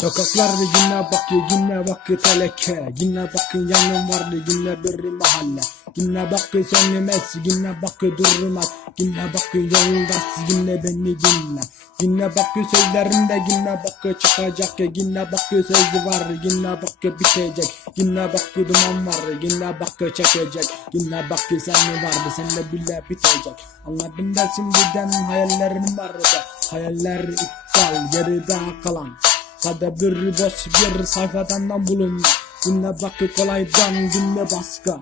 Sokaklarda yine bakıyor yine bakıyor teleke Yine bakın yangın vardı yine bir mahalle. Yine bakıyor sönmez yine bakıyor durmaz Yine bakıyor yoldaş yine beni dinle. Yine bakıyor sözlerinde yine bakıyor çıkacak ya. Yine bakıyor sözü var yine bakıyor bitecek. Yine bakıyor duman var yine bakıyor çekecek. Yine bakıyor sen mi vardı sen de bile bitecek. Anladım da şimdiden hayallerim vardı. Hayaller iptal geride kalan Sade bir boş bir sayfadan bulunma Dinle bak kolaydan dinle baskı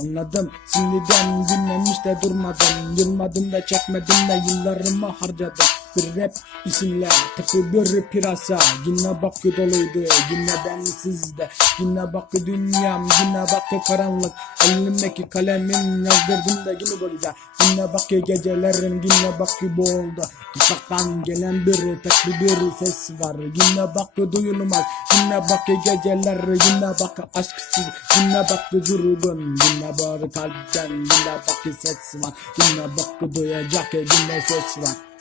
Anladım şimdiden dinlemiş de durmadım. Yılmadım da çekmedim de yıllarımı harcadım Bir rap isimle tıpkı bir pirasa. Yine bak doluydu yine bensizde Yine bak dünyam yine bak karanlık. Elimdeki kalemim yazdırdım da yine böyle Yine bak gecelerim yine bak boğuldu Uzaktan gelen bir tek bir ses var. Yine bak duyulmaz. Yine bak geceler Yine bak aşksız. Yine bak durgun Yine bak kalpten. Yine bak ses var. Yine bak duyacak yine ses var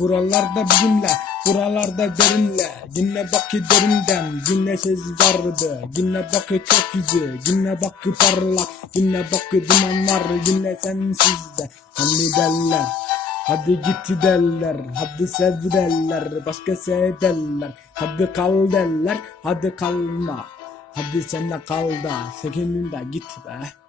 Buralarda bizimle, buralarda derinle. Yine bakı derinden, yine ses vardı. Yine bakı çok yüzü, yine bakı parlak. Yine bakı duman var, yine sensizde. Hani derler, hadi git derler Hadi sev derler, başka sev derler. Hadi kal derler, hadi kalma. Hadi sen de kal da, sekimin de git be